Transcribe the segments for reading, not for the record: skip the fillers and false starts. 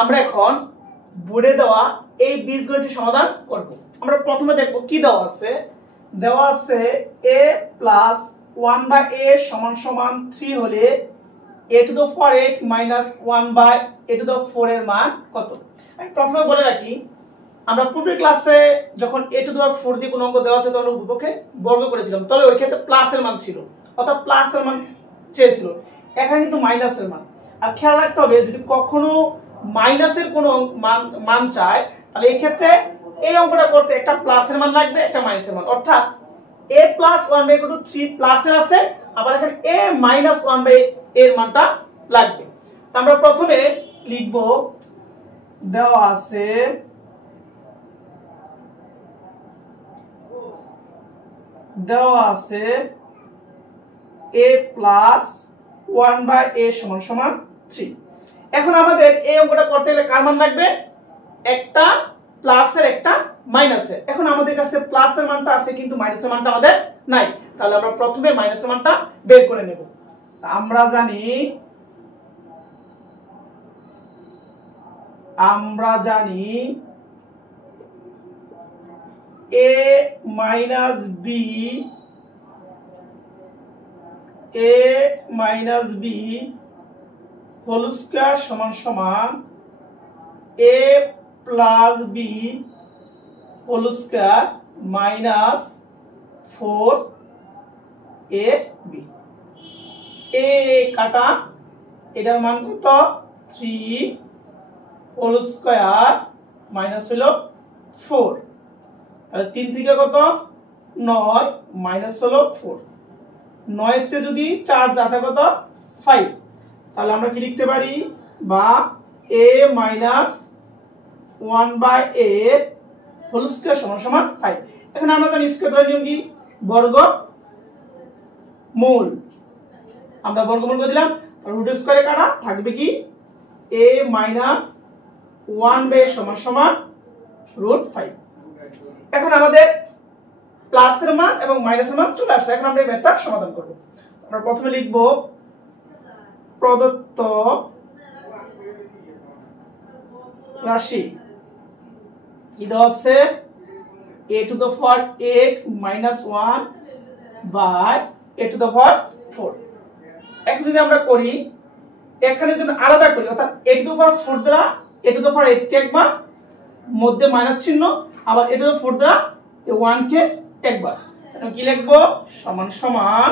আমরা এখন বোর্ডে দেওয়া এই বীজগণিতের সমাধান করব। আমরা প্রথমে দেখব কি দেওয়া আছে। দেওয়া আছে a প্লাস 1/a সমান সমান 3 হলে a to the power 8 minus 1/a two the 4 এর মান কত। আমি প্রথমে বলে রাখি, আমরা পূর্বের ক্লাসে যখন a টু দ্য পাওয়ার 4 দিয়ে কোনো অঙ্ক দেওয়া আছে তখন উভয়কে বর্গ করেছিলাম, তবে ওই ক্ষেত্রে প্লাসের মান ছিল, অর্থাৎ প্লাসের মান চেয়েছিল। এখানে কিন্তু মাইনাসের মান। আর খেয়াল রাখতে হবে, যদি কখনো মাইনাসের কোনো মান চায় তাহলে এই ক্ষেত্রে এই অঙ্কটা করতে একটা প্লাসের মান লাগবে, একটা মাইনাসের মান। অর্থাৎ a প্লাস 1/3 প্লাসের আছে, আবার এখানে a মাইনাস 1/a এর মানটা লাগবে। আমরা প্রথমে লিখব, দেওয়া আছে a প্লাস 1/a সমান সমান 3। এখন আমাদের এই অঙ্কটা করতে গেলে কার মান লাগবে? একটা প্লাসের একটা মাইনাসের। এখন আমাদের কাছে প্লাসের মানটা আছে কিন্তু মাইনাসের মানটা আমাদের নাই, তাহলে আমরা প্রথমে মাইনাসের মানটা বের করে নেব। আমরা জানি a minus b whole square সমান সমান a plus b whole square minus 4ab। a কাটা, এটার মান কত? 3 হোল স্কয়ার মাইনাস হলো 4, তাহলে 3 থেকে কত? 9 মাইনাস হলো 4। 9 তে যদি 4 যায় কত? 5। তাহলে আমরা কি লিখতে পারি? বা a minus 1/a whole square সমান সমান 5। এখন আমরা জানি স্কয়ার নিয়ম কি? বর্গমূল। আমরা বর্গমূল করে দিলাম, রুট স্কয়ারে কাটা থাকবে কি? a মাইনাস 1/a সমান সমান √5। এখন আমাদের প্লাসের মান এবং মাইনাসের মান চলে আসছে। এখন আমরা এই ম্যাথটা সমাধান করব। আমরা প্রথমে লিখব, প্রদত্ত রাশি কি দেওয়া আছে? a to the power 8 minus 1 by a to the power 4। এখন যদি আমরা করি, এখানে যদি আলাদা করি, অর্থাৎ a টু দ্য পাওয়ার 4 দ্বারা a টু দ্য পাওয়ার 8 কে একবার, মধ্যে মাইনাস চিহ্ন, আবার a টু দ্য 4 দ্বারা 1 কে একবার। তাহলে কি লিখব? সমান সমান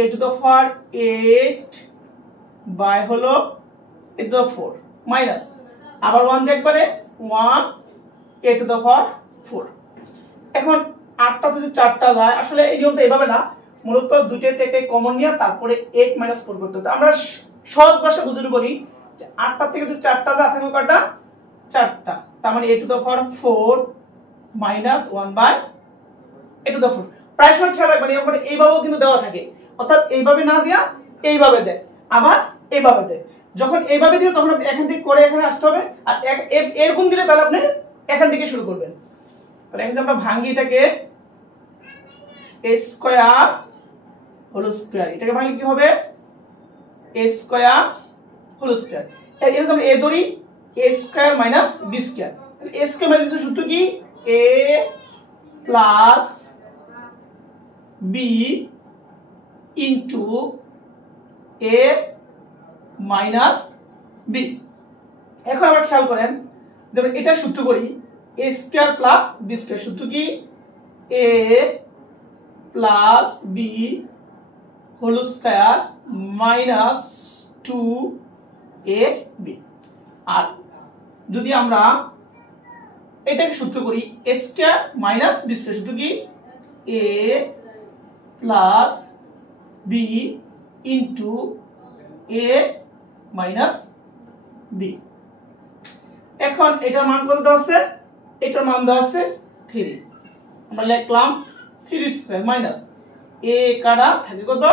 a to the power 8 by হলো a টু দ্য 4 মাইনাস, আবার 1 দিয়ে একবারে 1 a টু দ্য পাওয়ার 4। এখন 8টা থেকে 4টা যায়, আসলে এই নিয়মটা এভাবে না, মূলত দুইটাতে একটা কমন নিয়ে তারপরে 8 মাইনাস 4 করতে হবে। আমরা সহজ ভাষা বুঝে বলি যে 8টা থেকে যদি 4টা যায় থাকে কয়টা? 4টা। তার মানে a to the power 4 minus 1/a two the 4। প্রায় সময় খেয়াল রাখবেন, এরকম এইভাবেও কিন্তু দেওয়া থাকে, অর্থাৎ এইভাবে না দিয়া এইভাবে দেয়, আবার এইভাবে দেয়। যখন এইভাবে দিও তখন আপনি এখান থেকে করে এখানে আসতে হবে, আর এরকম দিলে তাহলে আপনি এখান থেকে শুরু করবেন। তাহলে এখন আমরা ভাঙি এটাকে, a স্কয়ার হোল স্কয়ার, এটাকে ভাঙলে কি হবে? a square whole square. এই যে আমরা a ধরি, a square minus b square. তাহলে a স্কয়ার মাইনাস সূত্র কি? a plus b into a minus b। এখন আবার খেয়াল করেন, দেখুন এটা সূত্র করি, a square plus b square. সূত্র কি? a plus b whole square minus 2ab। আর যদি আমরা এটাকে সূত্র করি, a square minus b square. সূত্র কি? a plus b into a minus b। এখন এটার মান কত দেওয়া আছে? এটার মান দেওয়া আছে 3। আমরা লিখলাম 3 স্কয়ার মাইনাস a কাটা থাকে কত?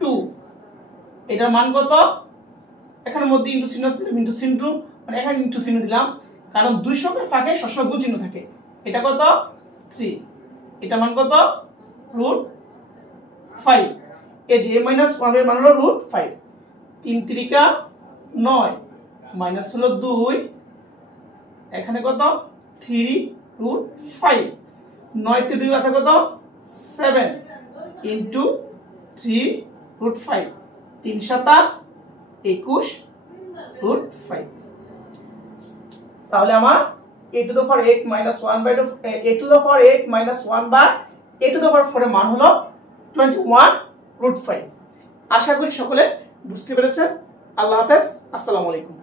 2। এটার মান কত? এখানের মধ্যে ইনটু চিহ্ন আছে, ইনটু চিহ্ন, মানে এখানে ইনটু চিহ্ন দিলাম, কারণ দুই সংখ্যার ফাঁকে সবসময় গুণ চিহ্ন থাকে। এটা কত? 3। এটা মান কত? √5। এই যে a - 1 এর মান হলো √5। 3 × 9 মাইনাস হলো 2, এখানে কত 3√5, 9 তে 2 আছে কত 7 ইনটু 3√5, 3 7 21√5। তাহলে আমার a to the power 8 minus 1 by a to the power 8 minus 1 by a to the power 4 এর মান হলো 21√5। আশা করি সকলে বুঝতে পেরেছেন। আল্লাহ হাফেজ, আসসালামু আলাইকুম।